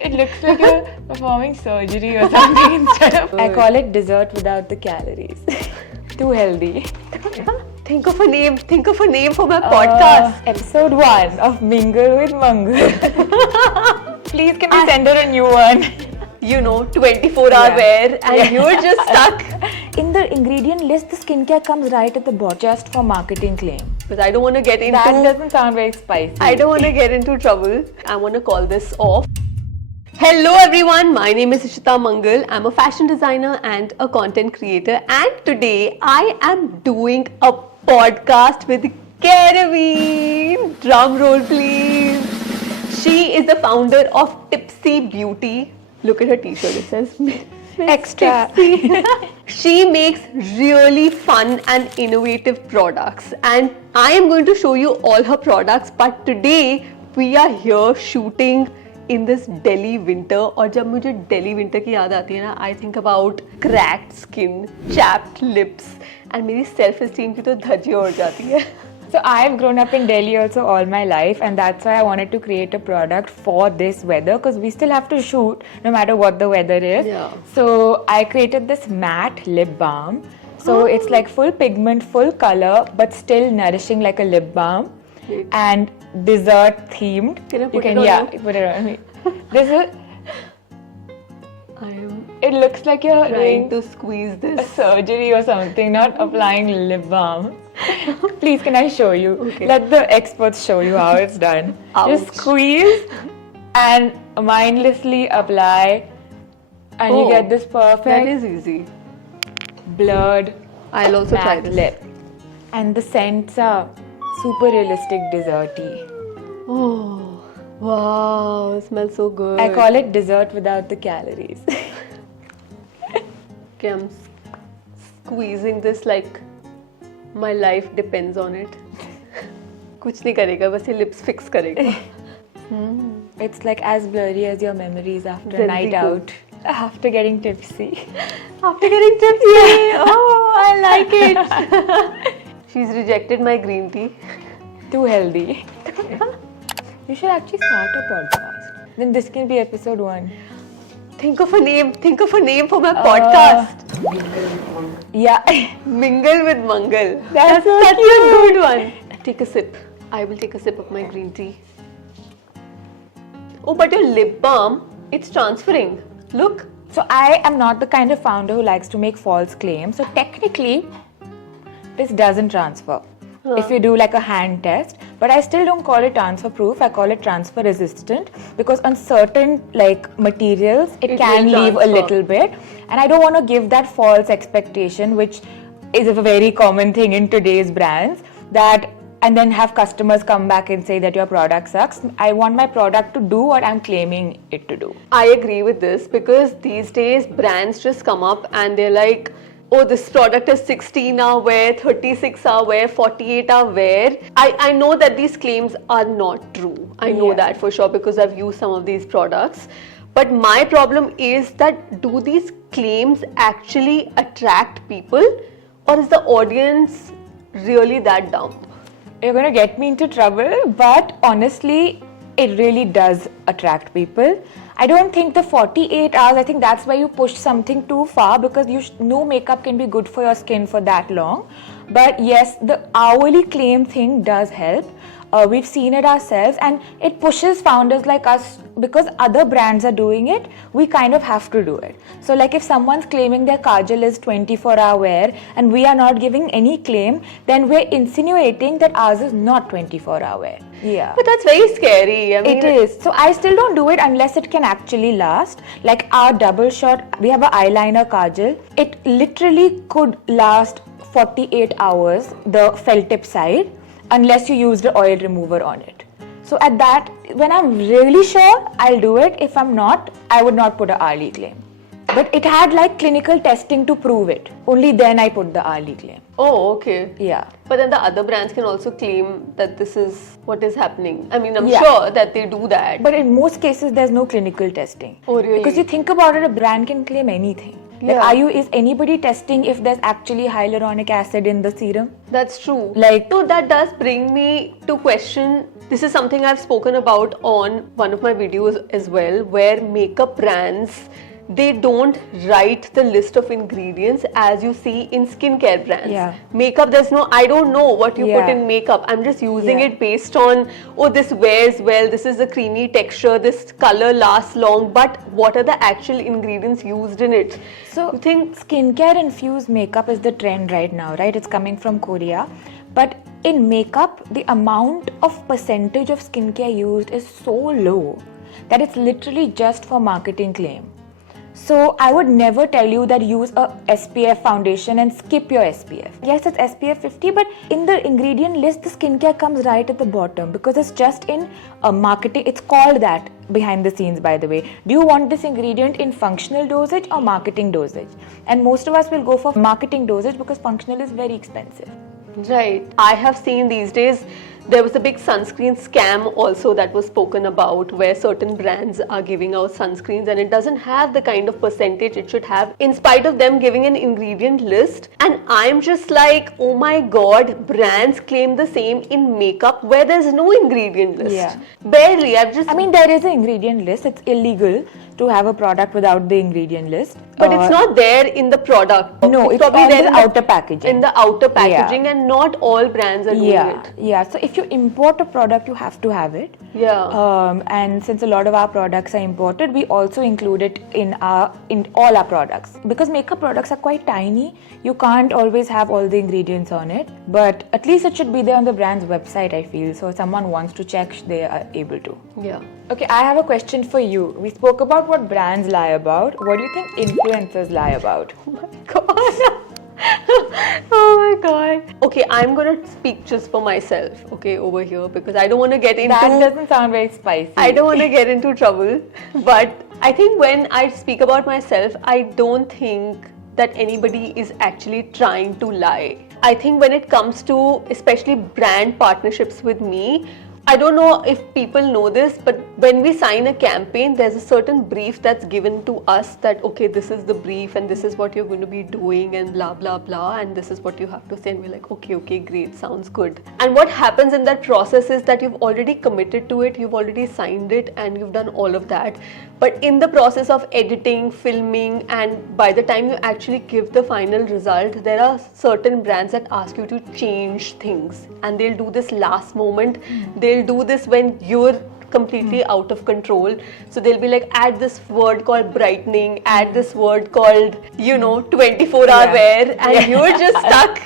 It looks like you're performing surgery or something instead of. I call it dessert without the calories. Too healthy. Think of a name. Think of a name for my podcast. Episode 1 of Mingle with Mangal. Please, can we send her a new one? 24-hour wear, and you're just stuck. In the ingredient list, the skincare comes right at the bottom, just for marketing claim. But I don't want to get into. That doesn't sound very spicy. I don't want to get into trouble. I want to call this off. Hello everyone, my name is Ishita Mangal. I'm a fashion designer and a content creator, and today I am doing a podcast with Karaveen. Drum roll please. She is the founder of Tipsy Beauty. Look at her t-shirt, it says Extra. She makes really fun and innovative products, and I am going to show you all her products, but today we are here shooting in this Delhi winter. और जब मुझे Delhi winter की याद आती है ना, I think about cracked skin, chapped lips, and मेरी self esteem की तो धज्जी उड़ जाती है. So I've grown up in Delhi also all my life, and that's why I wanted to create a product for this weather, because we still have to shoot no matter what the weather is. Yeah. So I created this matte lip balm. So it's like full pigment, full color, but still nourishing like a lip balm. Great. And dessert themed. Can I put you can, it on yeah, you? put it on me. This is. I am It looks like you're trying doing to squeeze a this. surgery or something, not applying lip balm. Please, can I show you? Okay. Let the experts show you how it's done. Just Ouch. squeeze and mindlessly apply, and you get this perfect That is easy. blurred I'll also try matte this. lip. And the scents are super realistic, desserty. Oh, wow, it smells so good. I call it dessert without the calories. Okay, I'm squeezing this like my life depends on it. कुछ नहीं करेगा, बस ये lips fix करेगा. It's like as blurry as your memories after a Very night good. out. After getting tipsy. After getting tipsy, oh, I like it. She's rejected my green tea. Too healthy. You should actually start a podcast. Then this can be episode 1. Think of a name. Think of a name for my podcast. Yeah. Mingle with Mangal. That's so such cute. a good one. Take a sip. I will take a sip of my green tea. Oh, but your lip balm, it's transferring. Look. So I am not the kind of founder who likes to make false claims. So technically, this doesn't transfer. If you do like a hand test, but I still don't call it transfer proof. I call it transfer resistant, because on certain like materials it can will leave a transfer. little bit, and I don't want to give that false expectation, which is a very common thing in today's brands, that and then have customers come back and say that your product sucks. I want my product to do what I'm claiming it to do. I agree with this, because these days brands just come up and they're like, oh, this product is 16-hour wear, 36-hour wear, 48-hour wear. I know that these claims are not true. I know Yeah. that for sure, because I've used some of these products. But my problem is that, do these claims actually attract people, or is the audience really that dumb? You're going to get me into trouble, but honestly, it really does attract people. I don't think the 48 hours, I think that's why you push something too far, because no makeup can be good for your skin for that long. But yes, the hourly claim thing does help. We've seen it ourselves, and it pushes founders like us, because other brands are doing it, we kind of have to do it. So like if someone's claiming their kajal is 24-hour wear and we are not giving any claim, then we're insinuating that ours is not 24-hour wear. Yeah. But that's very scary. I mean, It is. So I still don't do it unless it can actually last. Like our double shot, we have an eyeliner kajal. It literally could last 48 hours, the felt tip side, unless you use the oil remover on it. So at that, when I'm really sure, I'll do it. If I'm not, I would not put an hourly claim. But it had like clinical testing to prove it. Only then I put the hourly claim. Oh, okay. Yeah. But then the other brands can also claim that this is what is happening. I mean, I'm Yeah. sure that they do that. But in most cases, there's no clinical testing. Oh, really? Because you think about it, a brand can claim anything. Like, Yeah. is anybody testing if there's actually hyaluronic acid in the serum? That's true. Like- no, that does bring me to question. This is something I've spoken about on one of my videos as well, where makeup brands, they don't write the list of ingredients as you see in skincare brands. Yeah. Makeup, I don't know what you put Yeah. in makeup. I'm just using Yeah. it based on, oh, this wears well, this is a creamy texture, this color lasts long, but what are the actual ingredients used in it? So, you think, skincare infused makeup is the trend right now, right? It's coming from Korea. But in makeup, the amount of percentage of skincare used is so low that it's literally just for marketing claim. So I would never tell you that use a SPF foundation and skip your SPF. Yes, it's SPF 50, but in the ingredient list, the skincare comes right at the bottom because it's just in marketing. It's called that behind the scenes, by the way. Do you want this ingredient in functional dosage or marketing dosage? And most of us will go for marketing dosage because functional is very expensive. right. I have seen these days, there was a big sunscreen scam also that was spoken about, where certain brands are giving out sunscreens and it doesn't have the kind of percentage it should have, in spite of them giving an ingredient list. And I'm just like, oh my god, brands claim the same in makeup where there's no ingredient list. Yeah. Barely. I mean, there is an ingredient list. It's illegal to have a product without the ingredient list. But it's not there in the product. No, it's probably on there the in outer packaging. In the outer packaging, and not all brands are doing it. Yeah. So if you import a product, you have to have it. Yeah. And since a lot of our products are imported, we also include it in all our products. Because makeup products are quite tiny, you can't always have all the ingredients on it. But at least it should be there on the brand's website, I feel. So if someone wants to check, they are able to. Yeah. Okay, I have a question for you. We spoke about what brands lie about. What do you think influencers lie about? Oh my god. Oh my god. Okay, I'm gonna speak just for myself, okay, over here, because I don't want to get into. That doesn't sound very spicy. I don't want to get into trouble. But I think when I speak about myself, I don't think that anybody is actually trying to lie. I think when it comes to especially brand partnerships with me, I don't know if people know this, but when we sign a campaign, there's a certain brief that's given to us that, okay, this is the brief and this is what you're going to be doing and blah, blah, blah, and this is what you have to say. And we're like, okay, great, sounds good. And what happens in that process is that you've already committed to it, you've already signed it, and you've done all of that. But in the process of editing, filming, and by the time you actually give the final result, there are certain brands that ask you to change things, and they'll do this last moment. They'll do this when you're completely out of control. So they'll be like, add this word called brightening, add this word called, 24-hour wear, and you're just stuck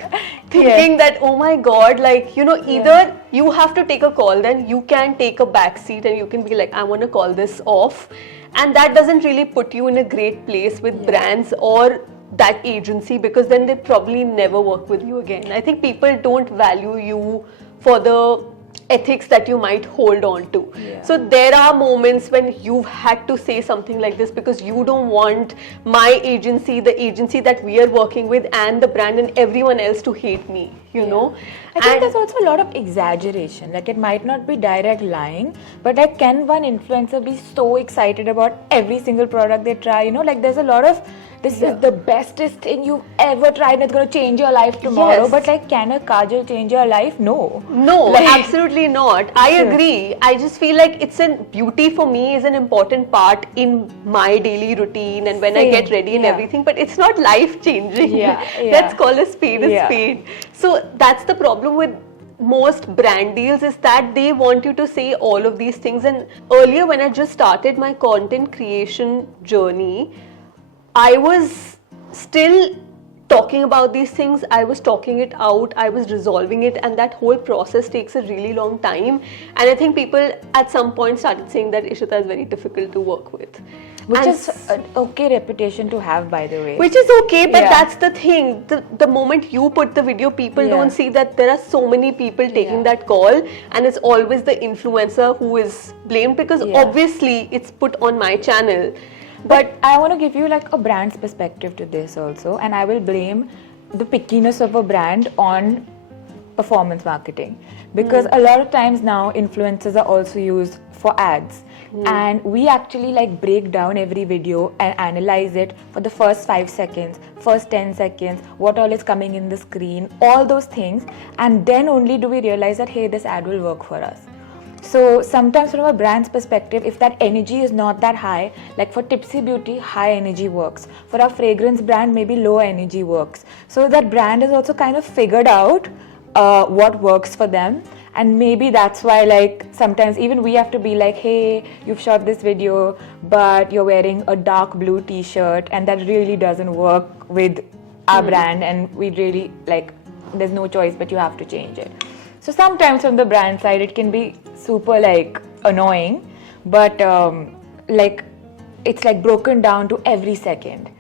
thinking that, oh my god, like, either you have to take a call, then you can take a back seat and you can be like, I want to call this off. And that doesn't really put you in a great place with brands or that agency, because then they probably never work with you again. I think people don't value you for the ethics that you might hold on to. So there are moments when you've had to say something like this because you don't want my agency, the agency that we are working with, and the brand and everyone else to hate me, know. I think there's also a lot of exaggeration. Like, it might not be direct lying, but like, can one influencer be so excited about every single product they try? Like, there's a lot of, this is the bestest thing you've ever tried and it's going to change your life tomorrow. Yes. But like, can a kajal change your life? No. No, Like- absolutely not. I agree. I just feel like beauty for me is an important part in my daily routine and when I get ready and everything, but it's not life changing. Let's call a spade a spade. So that's the problem with most brand deals, is that they want you to say all of these things. And earlier, when I just started my content creation journey, I was still talking about these things, I was talking it out, I was resolving it, and that whole process takes a really long time. And I think people at some point started saying that Ishita is very difficult to work with. Which is an okay reputation to have, by the way. Which is okay, but that's the thing. The moment you put the video, people don't see that there are so many people taking that call, and it's always the influencer who is blamed, because obviously it's put on my channel. But I want to give you like a brand's perspective to this also, and I will blame the pickiness of a brand on performance marketing, because a lot of times now influencers are also used for ads. And we actually like break down every video and analyze it for the first 5 seconds, first 10 seconds, what all is coming in the screen, all those things. And then only do we realize that, hey, this ad will work for us. So sometimes from a brand's perspective, if that energy is not that high, like for Tipsy Beauty, high energy works. For our fragrance brand, maybe low energy works. So that brand is also kind of figured out what works for them. And maybe that's why like sometimes even we have to be like, hey, you've shot this video, but you're wearing a dark blue t-shirt and that really doesn't work with our brand, and we really like, there's no choice but you have to change it. So sometimes from the brand side, it can be super like annoying, but like it's like broken down to every second,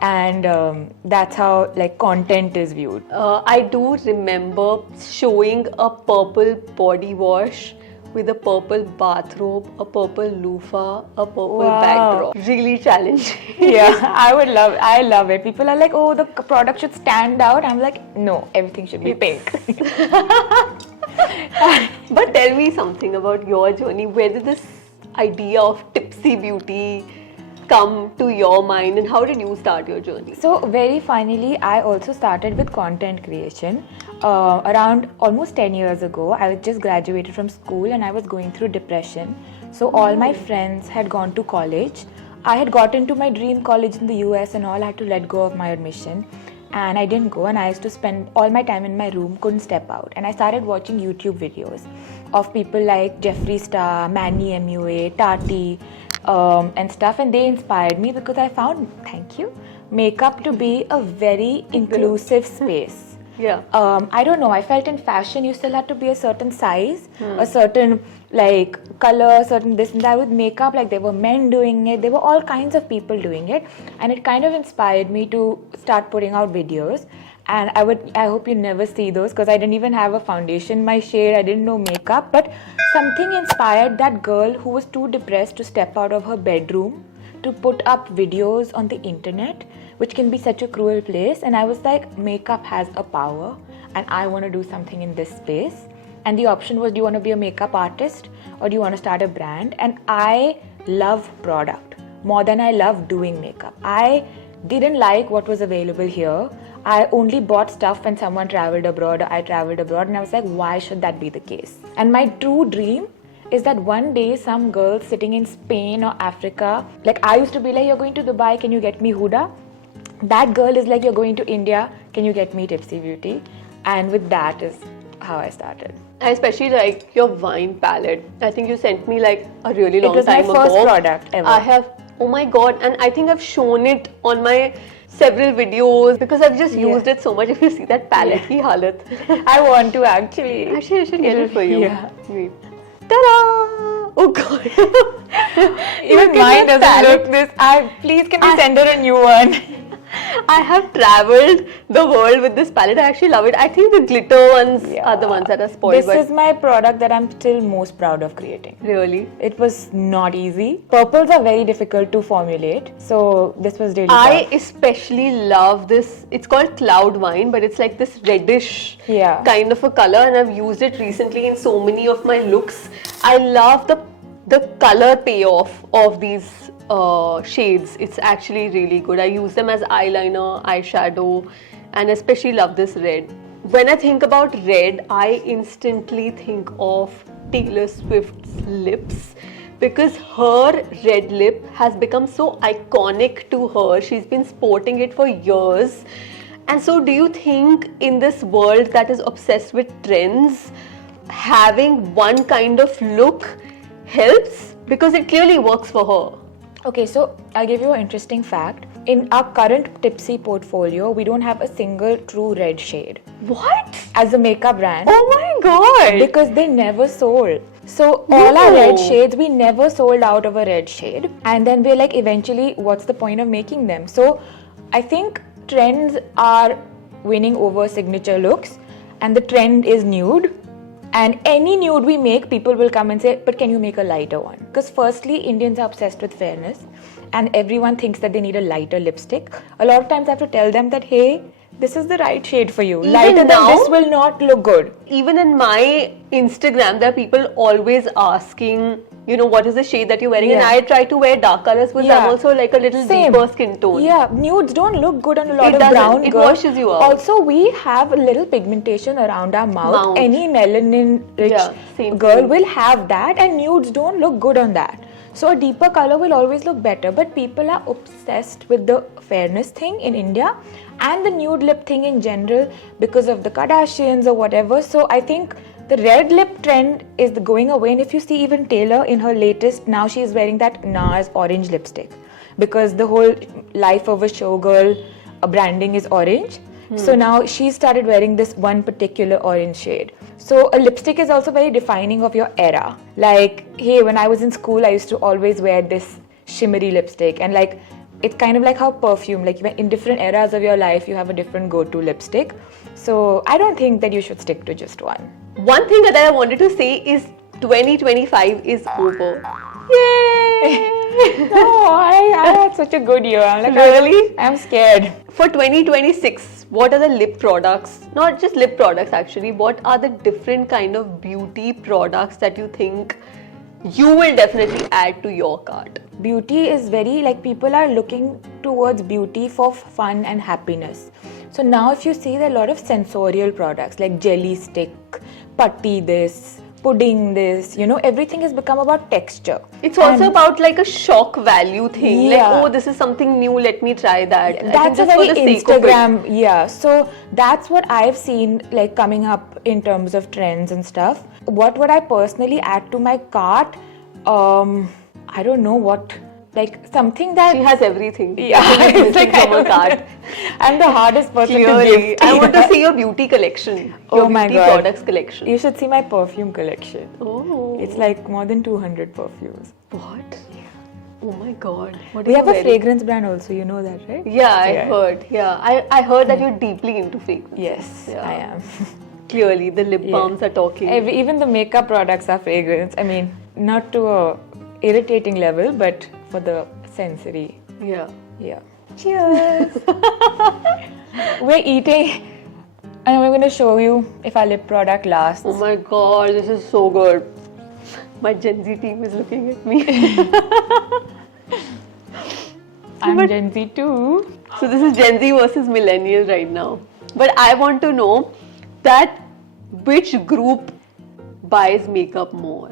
and that's how like content is viewed. I do remember showing a purple body wash with a purple bathrobe, a purple loofah, a purple Wow. backdrop. Really challenging. Yeah, I love it. People are like, oh, the product should stand out. I'm like, no, everything should be pink. But tell me something about your journey. Where did this idea of Tipsy Beauty come to your mind, and how did you start your journey? So very finally, I also started with content creation around almost 10 years ago. I was just graduated from school and I was going through depression. So all my friends had gone to college. I had got into my dream college in the US and all. I had to let go of my admission. And I didn't go, and I used to spend all my time in my room, couldn't step out. And I started watching YouTube videos of people like Jeffree Star, Manny MUA, Tati, and stuff. And they inspired me because I found, makeup to be a very inclusive space. Yeah. I don't know, I felt in fashion you still had to be a certain size, a certain like color, certain this and that. With makeup, like there were men doing it, there were all kinds of people doing it, and it kind of inspired me to start putting out videos. And I hope you never see those, because I didn't even have a foundation my shade, I didn't know makeup, but something inspired that girl who was too depressed to step out of her bedroom to put up videos on the internet, which can be such a cruel place. And I was like, makeup has a power and I want to do something in this space. And the option was, do you want to be a makeup artist or do you want to start a brand? And I love product more than I love doing makeup. I didn't like what was available here. I only bought stuff when someone traveled abroad or I traveled abroad, and I was like, why should that be the case? And my true dream is that one day some girl sitting in Spain or Africa, like I used to be like, you're going to Dubai, can you get me Huda? That girl is like, you're going to India, can you get me Tipsy Beauty? And with that is how I started. I especially like your wine palette. I think you sent me like a really long time ago. It was my first product ever. I have, oh my god, and I think I've shown it on my several videos because I've just used it so much. If you see that palette ki halat. I want to actually. Actually, I should get it for you. Yeah. Wait. Ta-da! Oh god. Even Look at mine that doesn't palette. look this. Please can you send her a new one? I have traveled the world with this palette. I actually love it. I think the glitter ones are the ones that are spoiled. This is my product that I'm still most proud of creating. Really? It was not easy. Purples are very difficult to formulate, so this was really I tough. especially love this. It's called cloud wine, but it's like this reddish kind of a color, and I've used it recently in so many of my looks. I love the color payoff of these shades. It's actually really good. I use them as eyeliner, eyeshadow, and especially love this red. When I think about red, I instantly think of Taylor Swift's lips, because her red lip has become so iconic to her. She's been sporting it for years. And so do you think in this world that is obsessed with trends, having one kind of look helps? Because it clearly works for her. Okay, so I'll give you an interesting fact. In our current Tipsy portfolio, we don't have a single true red shade. What? As a makeup brand. Oh my god! Because they never sold. So all our red shades, we never sold out of a red shade. And then we're like, eventually, what's the point of making them? So I think trends are winning over signature looks, and the trend is nude. And any nude we make, people will come and say, but can you make a lighter one? Because firstly, Indians are obsessed with fairness, and everyone thinks that they need a lighter lipstick. A lot of times I have to tell them that, hey, this is the right shade for you. Even Lighter than now- this will not look good. Even in my Instagram, there are people always asking, you know, what is the shade that you're wearing? And Yeah. I try to wear dark colors because I'm also like a little Same. deeper skin tone. Yeah, nudes don't look good on a lot It of doesn't. brown It girls. washes you out. Also, we have a little pigmentation around our mouth. Any melanin-rich Yeah, same girl thing. will have that, and nudes don't look good on that. So a deeper color will always look better. But people are obsessed with the fairness thing in India and the nude lip thing in general because of the Kardashians or whatever. So I think the red lip trend is going away. And if you see even Taylor in her latest, now she's wearing that NARS orange lipstick because the whole life of a showgirl branding is orange. So now she started wearing this one particular orange shade. So a lipstick is also very defining of your era. Like, hey, when I was in school, I used to always wear this shimmery lipstick, and like, it's kind of like how perfume, like in different eras of your life, you have a different go-to lipstick. So I don't think that you should stick to just one. One thing that I wanted to say is 2025 is over. Yay! No, I had such a good year. I'm like, Really? I'm scared. For 2026, what are the lip products? Not just lip products actually. What are the different kind of beauty products that you think you will definitely add to your cart? Beauty is very like people are looking towards beauty for fun and happiness. So now if you see there are a lot of sensorial products like jelly stick, putty this, pudding this, you know, everything has become about texture. It's also about like a shock value thing. Yeah. Like, oh, this is something new, let me try that. I think That's a just for very the sake of it. Instagram, yeah. So that's what I've seen like coming up in terms of trends and stuff. What would I personally add to my cart? I don't know what, like something that She has everything. yeah, Everything is it's like missing from I her don't cart. know. I'm the hardest person to Clearly. gift. I want to see your beauty collection. Oh Your my beauty God. products collection. You should see my perfume collection. Oh. It's like more than 200 perfumes. What? Oh my god. What We are have you a wearing? fragrance brand also, you know that, right? Yeah, I Yeah. heard. Yeah. I heard that you're deeply into fragrance. Yes, Yeah. I am. Clearly, the lip Yeah. balms are talking. Even the makeup products are fragrance. I mean, not to a irritating level, but for the sensory. Yeah. Yeah. Cheers. We're eating, and we're going to show you if our lip product lasts. Oh my god, this is so good. My Gen Z team is looking at me. I'm But- Gen Z too. So this is Gen Z versus millennial right now. But I want to know that which group buys makeup more?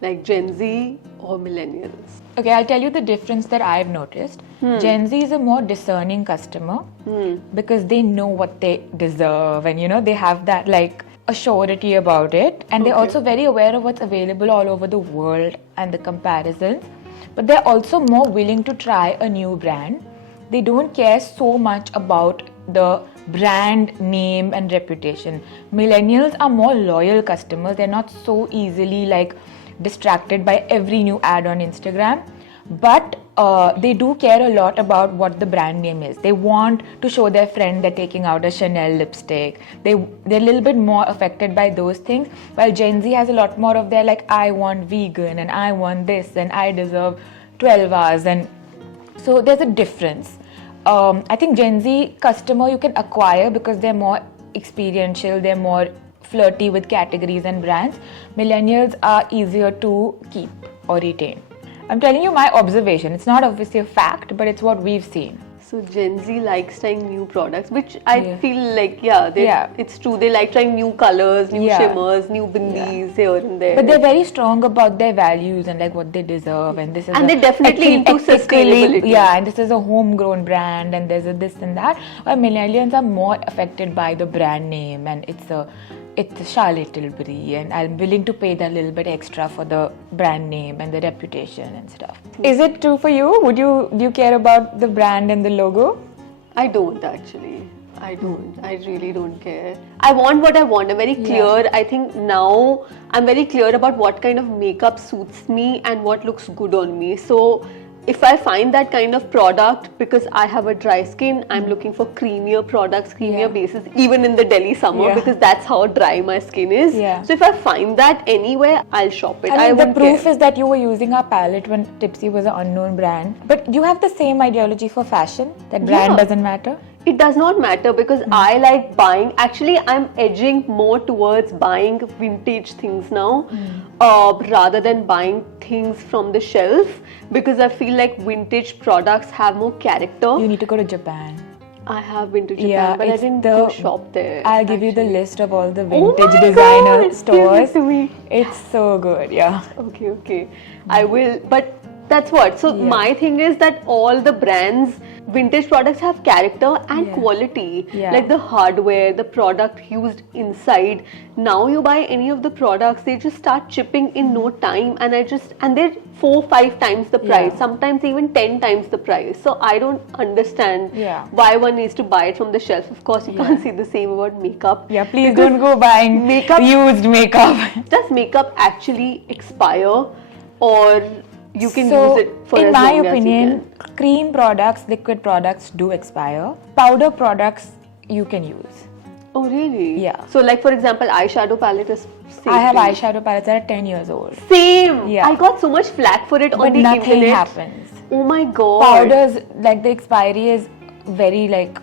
Like Gen Z or millennials? Okay, I'll tell you the difference that I've noticed. Gen Z is a more discerning customer because they know what they deserve, and you know, they have that like a surety about it, and they're Okay. also very aware of what's available all over the world and the comparisons. But they're also more willing to try a new brand. They don't care so much about the brand name and reputation. Millennials are more loyal customers. They're not so easily like distracted by every new ad on Instagram, but they do care a lot about what the brand name is. They want to show their friend they're taking out a Chanel lipstick. They're a little bit more affected by those things, while Gen Z has a lot more of their like, I want vegan and I want this and I deserve 12 hours, and so there's a difference. I think Gen Z customer you can acquire because they're more experiential, they're more flirty with categories and brands. Millennials are easier to keep or retain. I'm telling you my observation. It's not obviously a fact, but it's what we've seen. So Gen Z likes trying new products, which I Yeah. feel like, it's true. They like trying new colors, new Yeah. shimmers, new bindis here and there. But they're very strong about their values and like what they deserve, and this is And they're definitely into sustainability. Yeah, and this is a homegrown brand, and there's a this and that. While millennials are more affected by the brand name, and it's Charlotte Tilbury, and I'm willing to pay that little bit extra for the brand name and the reputation and stuff. Is it true for you? Do you care about the brand and the logo? I don't actually. I don't. I really don't care. I want what I want. I'm very clear. I think now I'm very clear about what kind of makeup suits me and what looks good on me. So if I find that kind of product, because I have a dry skin, I'm looking for creamier products, creamier bases, even in the Delhi summer, Yeah. because that's how dry my skin is. Yeah. So if I find that anywhere, I'll shop it. I mean, the won't proof care. is that you were using our palette when Tipsy was an unknown brand. But you have the same ideology for fashion, that brand Yeah. doesn't matter. It does not matter because I like buying. Actually, I'm edging more towards buying vintage things now rather than buying things from the shelf because I feel like vintage products have more character. You need to go to Japan. I have been to Japan, Yeah, but I it's didn't the- go shop there. I'll give you the actually. list of all the Oh vintage my designer God, stores. give it to me. It's so good, yeah. Okay. I will, but that's what. So Yeah. my thing is that all the brands, vintage products have character and Yeah. quality. Yeah. Like the hardware, the product used inside. Now you buy any of the products, they just start chipping in no time, and they're 4-5 times the price. Yeah. Sometimes even 10 times the price. So I don't understand Yeah. why one needs to buy it from the shelf. Of course, you can't say the same about makeup. Yeah, please Because don't go buying makeup- used makeup. does makeup actually expire, or you can So, use it for in as my long opinion, as you can? cream products, liquid products do expire. Powder products you can use. Oh really? Yeah. So like for example, eyeshadow palette is safe I have to use. eyeshadow palettes that are 10 years old. Same. Yeah. I got so much flack for it on But the nothing internet. happens. Oh my god. Powders, like the expiry is very like,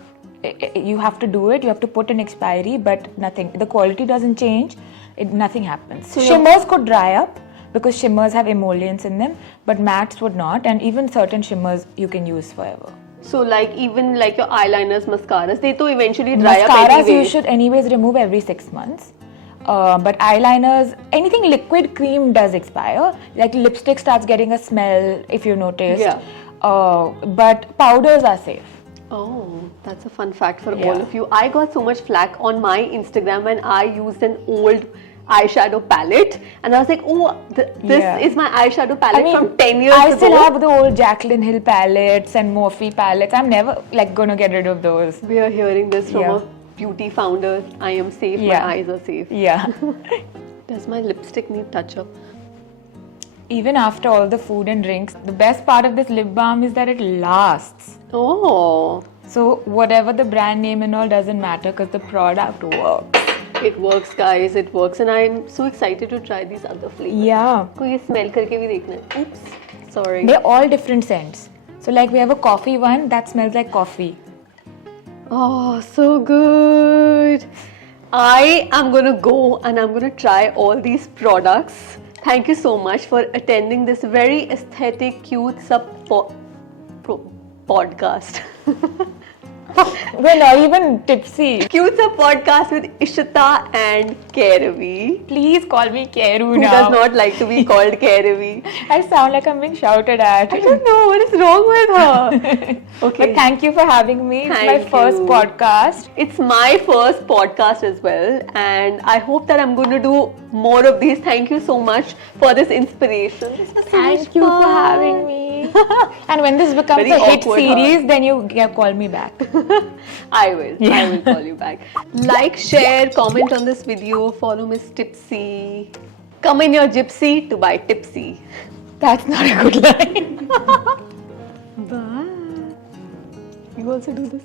you have to do it, you have to put an expiry, but nothing. The quality doesn't change, nothing happens. So Shimmers could dry up because shimmers have emollients in them, but mattes would not, and even certain shimmers you can use forever. So like even like your eyeliners, mascaras, they to eventually dry up Mascaras anyway. you should anyways remove every 6 months. But eyeliners, anything liquid cream does expire. Like lipstick starts getting a smell if you noticed. Yeah. But powders are safe. Oh, that's a fun fact for Yeah. all of you. I got so much flack on my Instagram when I used an old eyeshadow palette, and I was like, oh, this Yeah. is my eyeshadow palette from 10 years I ago. still have the old Jaclyn Hill palettes and Morphe palettes. I'm never like gonna get rid of those. We are hearing this from Yeah. a beauty founder. I am safe, Yeah. my eyes are safe. Yeah. Does my lipstick need touch up? Even after all the food and drinks, the best part of this lip balm is that it lasts. Oh, So whatever the brand name and all doesn't matter because the product works. it works, guys. It works, and I'm so excited to try these other flavors. Yeah. को ये smell करके भी देखना है. Oops, sorry. They're all different scents. So like we have a coffee one that smells like coffee. Oh, so good. I am gonna go and I'm gonna try all these products. Thank you so much for attending this very aesthetic, cute podcast. We're not even tipsy. Cute podcast with Ishita and Kairavi, Please call me Keru who now. does not like to be called Kairavi. I sound like I'm being shouted at. I don't know what is wrong with her. Okay. But thank you for having me. It's my Thank first you. podcast. It's my first podcast as well, and I hope that I'm going to do more of these. Thank you so much for this inspiration. This was so much Thank you for fun. having me. And when this becomes Very a hit awkward, series, then you call me back. I will. I will call you back. Like, share, comment on this video. Follow Miss Tipsy. Come in your gypsy to buy tipsy. That's not a good line. Bye. You also do this.